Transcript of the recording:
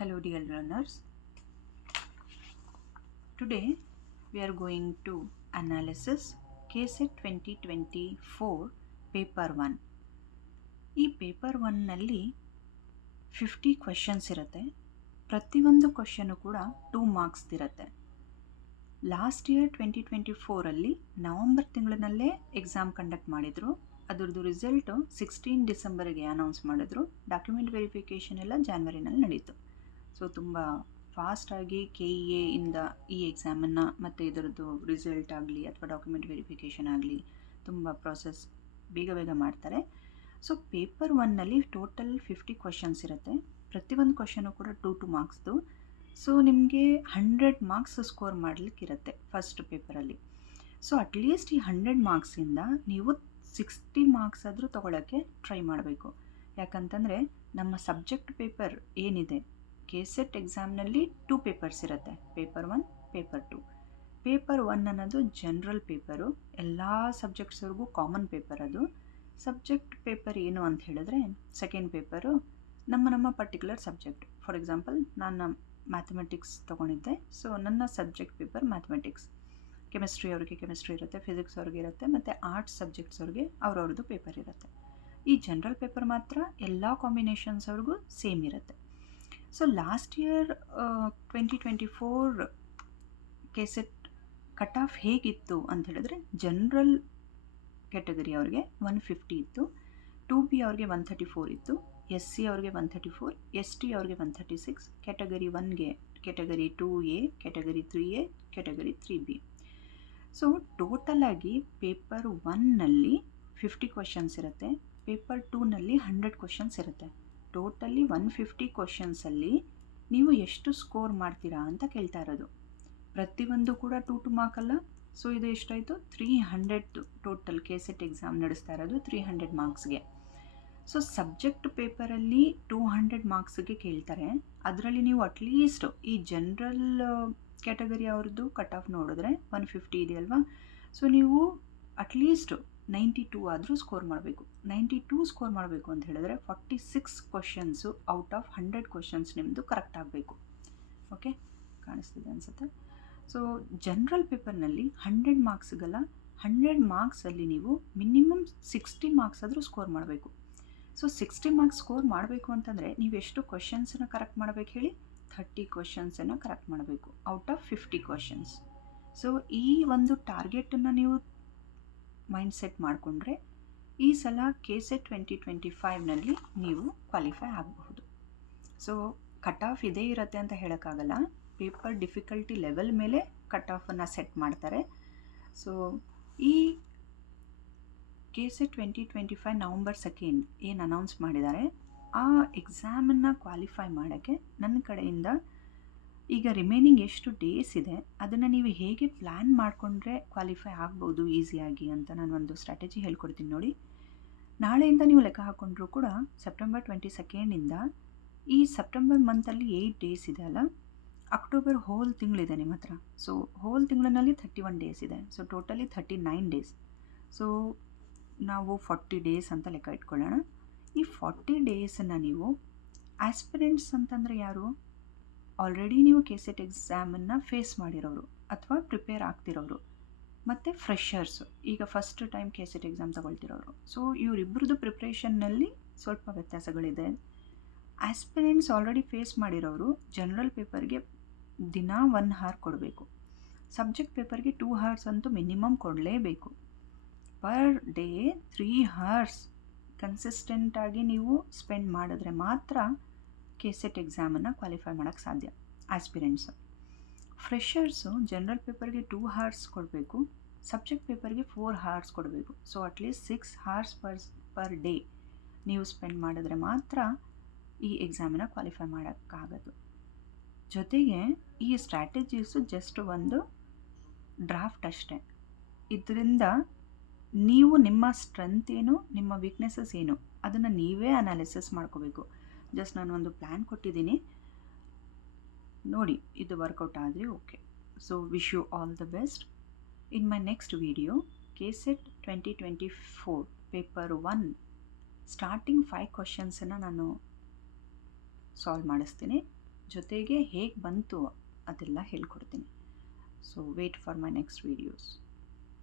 Hello dear learners. Today we are going to analysis KSET 2024 paper 1. ಈ paper 1ನಲ್ಲಿ 50 questions ಇರುತ್ತೆ. ಪ್ರತಿಯೊಂದು question ಕೂಡ 2 ಮಾರ್ಕ್ಸ್ ಇರುತ್ತೆ. ಲಾಸ್ಟ್ ಇಯರ್ 2024ಅಲ್ಲಿ ನವಂಬರ್ ತಿಂಗಳಿನಲ್ಲೇ ಎಕ್ಸಾಮ್ ಕಂಡಕ್ಟ್ ಮಾಡಿದರು. ಅದರದ್ದು ರಿಸಲ್ಟು 16 ಡಿಸೆಂಬರ್ಗೆ ಅನೌನ್ಸ್ ಮಾಡಿದ್ರು. ಡಾಕ್ಯುಮೆಂಟ್ ವೆರಿಫಿಕೇಷನ್ ಎಲ್ಲ ಜಾನ್ವರಿನಲ್ಲಿ ನಡೀತು. ಸೊ ತುಂಬ ಫಾಸ್ಟಾಗಿ KEA ಇಂದ ಈ ಎಕ್ಸಾಮನ್ನು ಮತ್ತು ಇದರದ್ದು ರಿಸಲ್ಟ್ ಆಗಲಿ ಅಥವಾ ಡಾಕ್ಯುಮೆಂಟ್ ವೆರಿಫಿಕೇಷನ್ ಆಗಲಿ ತುಂಬ ಪ್ರಾಸೆಸ್ ಬೇಗ ಮಾಡ್ತಾರೆ. ಸೊ ಪೇಪರ್ 1ನಲ್ಲಿ ಟೋಟಲ್ 50 ಕ್ವೆಶನ್ಸ್ ಇರುತ್ತೆ. ಪ್ರತಿಯೊಂದು ಕ್ವೆಶನು ಕೂಡ 2 ಮಾರ್ಕ್ಸ್ದು. ಸೊ ನಿಮಗೆ 100 ಮಾರ್ಕ್ಸ್ ಸ್ಕೋರ್ ಮಾಡಲಿಕ್ಕಿರುತ್ತೆ ಫಸ್ಟ್ ಪೇಪರಲ್ಲಿ. ಸೊ ಅಟ್ಲೀಸ್ಟ್ ಈ 100 ಮಾರ್ಕ್ಸಿಂದ ನೀವು 60 ಮಾರ್ಕ್ಸ್ ಆದರೂ ತೊಗೊಳ್ಳೋಕ್ಕೆ ಟ್ರೈ ಮಾಡಬೇಕು. ಯಾಕಂತಂದರೆ ನಮ್ಮ ಸಬ್ಜೆಕ್ಟ್ ಪೇಪರ್ ಏನಿದೆ, KSET ಎಕ್ಸಾಮ್ನಲ್ಲಿ 2 ಪೇಪರ್ಸ್ ಇರುತ್ತೆ, ಪೇಪರ್ 1, ಪೇಪರ್ 2. ಪೇಪರ್ 1 ಅನ್ನೋದು ಜನರಲ್ ಪೇಪರು, ಎಲ್ಲ ಸಬ್ಜೆಕ್ಟ್ಸ್ವರೆಗೂ ಕಾಮನ್ ಪೇಪರ್. ಅದು ಸಬ್ಜೆಕ್ಟ್ ಪೇಪರ್ ಏನು ಅಂತ ಹೇಳಿದ್ರೆ, ಸೆಕೆಂಡ್ ಪೇಪರು ನಮ್ಮ ಪರ್ಟಿಕ್ಯುಲರ್ ಸಬ್ಜೆಕ್ಟ್. ಫಾರ್ ಎಕ್ಸಾಂಪಲ್ ನಾನು ಮ್ಯಾಥಮೆಟಿಕ್ಸ್ ತೊಗೊಂಡಿದ್ದೆ. ಸೊ ನನ್ನ ಸಬ್ಜೆಕ್ಟ್ ಪೇಪರ್ ಮ್ಯಾಥಮೆಟಿಕ್ಸ್. ಕೆಮಿಸ್ಟ್ರಿ ಅವ್ರಿಗೆ ಕೆಮಿಸ್ಟ್ರಿ ಇರುತ್ತೆ, ಫಿಸಿಕ್ಸ್ ಅವ್ರಿಗೆ ಇರುತ್ತೆ, ಮತ್ತು ಆರ್ಟ್ಸ್ ಸಬ್ಜೆಕ್ಟ್ಸ್ ಅವ್ರಿಗೆ ಅವ್ರವ್ರದ್ದು ಪೇಪರ್ ಇರುತ್ತೆ. ಈ ಜನರಲ್ ಪೇಪರ್ ಮಾತ್ರ ಎಲ್ಲ ಕಾಂಬಿನೇಷನ್ಸ್ ಅವ್ರಿಗೂ ಸೇಮ್ ಇರುತ್ತೆ. So last year 2024 KSET cut off ಹೇಗಿತ್ತು ಅಂತ ಹೇಳಿದ್ರೆ, ಜನರಲ್ ಕ್ಯಾಟಗರಿ ಅವ್ರಿಗೆ 150 ಇತ್ತು, 2B ಅವ್ರಿಗೆ 134 ಇತ್ತು, SC ಅವ್ರಿಗೆ 134, ST ಅವ್ರಿಗೆ 136, ಕ್ಯಾಟಗರಿ 1ಗೆ category 2A, category 3A, category 3B. So ಟೋಟಲಾಗಿ ಪೇಪರ್ 1ನಲ್ಲಿ 50 ಕ್ವೆಶನ್ಸ್ ಇರುತ್ತೆ, ಪೇಪರ್ 2ನಲ್ಲಿ 100 ಕ್ವೆಶನ್ಸ್ ಇರುತ್ತೆ. ಟೋಟಲಿ 150 ಕ್ವೆಶನ್ಸಲ್ಲಿ ನೀವು ಎಷ್ಟು ಸ್ಕೋರ್ ಮಾಡ್ತೀರಾ ಅಂತ ಕೇಳ್ತಾ ಇರೋದು. ಪ್ರತಿಯೊಂದು ಕೂಡ 2 ಮಾರ್ಕ್ ಅಲ್ಲ. ಸೊ ಇದು ಎಷ್ಟಾಯಿತು, 300 ಟೋಟಲ್ KSET ಎಕ್ಸಾಮ್ ನಡೆಸ್ತಾ ಇರೋದು 300 ಮಾರ್ಕ್ಸ್ಗೆ. ಸೊ ಸಬ್ಜೆಕ್ಟ್ ಪೇಪರಲ್ಲಿ 200 ಮಾರ್ಕ್ಸ್ಗೆ ಕೇಳ್ತಾರೆ. ಅದರಲ್ಲಿ ನೀವು ಅಟ್ಲೀಸ್ಟ್ ಈ ಜನರಲ್ ಕ್ಯಾಟಗರಿ ಅವ್ರದ್ದು ಕಟ್ ಆಫ್ ನೋಡಿದ್ರೆ 150 ಇದೆಯಲ್ವಾ. ಸೊ ನೀವು ಅಟ್ಲೀಸ್ಟ್ 92 ಆದರೂ ಸ್ಕೋರ್ ಮಾಡಬೇಕು. 92 ಸ್ಕೋರ್ ಮಾಡಬೇಕು ಅಂತ ಹೇಳಿದ್ರೆ 46 ಕ್ವೆಶನ್ಸು ಔಟ್ ಆಫ್ 100 ಕ್ವೆಶನ್ಸ್ ನಿಮ್ಮದು ಕರೆಕ್ಟ್ ಆಗಬೇಕು. ಓಕೆ, ಕಾಣಿಸ್ತಿದೆ ಅನಿಸುತ್ತೆ. ಸೊ ಜನರಲ್ ಪೇಪರ್ನಲ್ಲಿ 100 ಮಾರ್ಕ್ಸ್ಗಲ್ಲ, 100 ಮಾರ್ಕ್ಸಲ್ಲಿ ನೀವು ಮಿನಿಮಮ್ 60 ಮಾರ್ಕ್ಸ್ ಆದರೂ ಸ್ಕೋರ್ ಮಾಡಬೇಕು. ಸೊ 60 ಮಾರ್ಕ್ಸ್ ಸ್ಕೋರ್ ಮಾಡಬೇಕು ಅಂತಂದರೆ ನೀವು ಎಷ್ಟು ಕ್ವೆಶನ್ಸನ್ನು ಕರೆಕ್ಟ್ ಮಾಡಬೇಕು ಹೇಳಿ, 30 ಕ್ವೆಶನ್ಸನ್ನು ಕರೆಕ್ಟ್ ಮಾಡಬೇಕು ಔಟ್ ಆಫ್ 50 ಕ್ವೆಶನ್ಸ್. ಸೊ ಈ ಒಂದು ಟಾರ್ಗೆಟನ್ನು ನೀವು ಮೈಂಡ್ ಸೆಟ್ ಮಾಡಿಕೊಂಡ್ರೆ ಈ ಸಲ KSET 2025ನಲ್ಲಿ ನೀವು ಕ್ವಾಲಿಫೈ ಆಗಬಹುದು. ಸೊ ಕಟ್ ಆಫ್ ಇದೇ ಇರುತ್ತೆ ಅಂತ ಹೇಳೋಕ್ಕಾಗಲ್ಲ. ಪೇಪರ್ ಡಿಫಿಕಲ್ಟಿ ಲೆವೆಲ್ ಮೇಲೆ ಕಟ್ ಆಫನ್ನು ಸೆಟ್ ಮಾಡ್ತಾರೆ. ಸೊ ಈ KSET 2025 ನವಂಬರ್ 2 ಏನು ಅನೌನ್ಸ್ ಮಾಡಿದ್ದಾರೆ, ಆ ಎಕ್ಸಾಮನ್ನು ಕ್ವಾಲಿಫೈ ಮಾಡೋಕ್ಕೆ ನನ್ನ ಕಡೆಯಿಂದ ಈಗ ರಿಮೈನಿಂಗ್ ಎಷ್ಟು ಡೇಸ್ ಇದೆ ಅದನ್ನು ನೀವು ಹೇಗೆ ಪ್ಲ್ಯಾನ್ ಮಾಡಿಕೊಂಡ್ರೆ ಕ್ವಾಲಿಫೈ ಆಗ್ಬೋದು ಈಸಿಯಾಗಿ ಅಂತ ನಾನು ಒಂದು ಸ್ಟ್ರಾಟಜಿ ಹೇಳ್ಕೊಡ್ತೀನಿ ನೋಡಿ. ನಾಳೆಯಿಂದ ನೀವು ಲೆಕ್ಕ ಹಾಕ್ಕೊಂಡ್ರೂ ಕೂಡ ಸೆಪ್ಟೆಂಬರ್ 22ಇಂದ ಈ ಸೆಪ್ಟೆಂಬರ್ ಮಂತಲ್ಲಿ 8 ಡೇಸ್ ಇದೆ ಅಲ್ಲ, ಅಕ್ಟೋಬರ್ ಹೋಲ್ ತಿಂಗಳಿದೆ ನಿಮ್ಮ ಹತ್ರ. ಸೊ ಹೋಲ್ ತಿಂಗಳಿನಲ್ಲಿ 31 ಡೇಸ್ ಇದೆ. So totally 39 days. ಸೊ ನಾವು 40 ಡೇಸ್ ಅಂತ ಲೆಕ್ಕ ಇಟ್ಕೊಳ್ಳೋಣ. ಈ 40 ಡೇಸನ್ನು ನೀವು ಆಸ್ಪಿರೆಂಟ್ಸ್ ಅಂತಂದರೆ ಯಾರು, ಆಲ್ರೆಡಿ ನೀವು KSET ಎಕ್ಸಾಮನ್ನು ಫೇಸ್ ಮಾಡಿರೋರು ಅಥವಾ ಪ್ರಿಪೇರ್ ಆಗ್ತಿರೋರು, ಮತ್ತು ಫ್ರೆಷರ್ಸು, ಈಗ ಫಸ್ಟ್ ಟೈಮ್ KSET ಎಕ್ಸಾಮ್ ತಗೊಳ್ತಿರೋರು. ಸೊ ಇವರಿಬ್ಬರದ್ದು ಪ್ರಿಪ್ರೇಷನ್ನಲ್ಲಿ ಸ್ವಲ್ಪ ವ್ಯತ್ಯಾಸಗಳಿದೆ. ಆಸ್ಪಿರೆಂಟ್ಸ್ ಆಲ್ರೆಡಿ ಫೇಸ್ ಮಾಡಿರೋರು ಜನರಲ್ ಪೇಪರ್ಗೆ ದಿನ 1 ಅವರ್ ಕೊಡಬೇಕು, ಸಬ್ಜೆಕ್ಟ್ ಪೇಪರ್ಗೆ 2 ಅವರ್ಸ್ ಅಂತೂ ಮಿನಿಮಮ್ ಕೊಡಲೇಬೇಕು. ಪರ್ ಡೇ 3 ಅವರ್ಸ್ ಕನ್ಸಿಸ್ಟೆಂಟಾಗಿ ನೀವು ಸ್ಪೆಂಡ್ ಮಾಡಿದ್ರೆ ಮಾತ್ರ KSET ಎಕ್ಸಾಮನ್ನು ಕ್ವಾಲಿಫೈ ಮಾಡೋಕ್ಕೆ ಸಾಧ್ಯ ಆಸ್ಪಿರೆಂಟ್ಸು. ಫ್ರೆಷರ್ಸು ಜನರಲ್ ಪೇಪರ್ಗೆ 2 ಅವರ್ಸ್ ಕೊಡಬೇಕು, ಸಬ್ಜೆಕ್ಟ್ ಪೇಪರ್ಗೆ 4 ಅವರ್ಸ್ ಕೊಡಬೇಕು. So at least 6 hours per day ನೀವು ಸ್ಪೆಂಡ್ ಮಾಡಿದ್ರೆ ಮಾತ್ರ ಈ ಎಕ್ಸಾಮನ್ನು ಕ್ವಾಲಿಫೈ ಮಾಡೋಕ್ಕಾಗೋದು. ಜೊತೆಗೆ ಈ ಸ್ಟ್ರಾಟಜೀಸು ಜಸ್ಟ್ ಒಂದು ಡ್ರಾಫ್ಟ್ ಅಷ್ಟೇ. ಇದರಿಂದ ನೀವು ನಿಮ್ಮ ಸ್ಟ್ರೆಂತ್ ಏನು, ನಿಮ್ಮ ವೀಕ್ನೆಸಸ್ ಏನು ಅದನ್ನು ನೀವೇ ಅನಾಲಿಸಿಸ್ ಮಾಡ್ಕೋಬೇಕು. ಜಸ್ಟ್ ನಾನು ಒಂದು ಪ್ಲ್ಯಾನ್ ಕೊಟ್ಟಿದ್ದೀನಿ ನೋಡಿ, ಇದು ವರ್ಕೌಟ್ ಆದರೆ okay. So wish you all the best. In my next video KSET 2024 paper 1 starting 5 ಕ್ವೆಶನ್ಸನ್ನು ನಾನು ಸಾಲ್ವ್ ಮಾಡಿಸ್ತೀನಿ. ಜೊತೆಗೆ ಹೇಗೆ ಬಂತು ಅದೆಲ್ಲ ಹೇಳ್ಕೊಡ್ತೀನಿ. So wait for my next videos.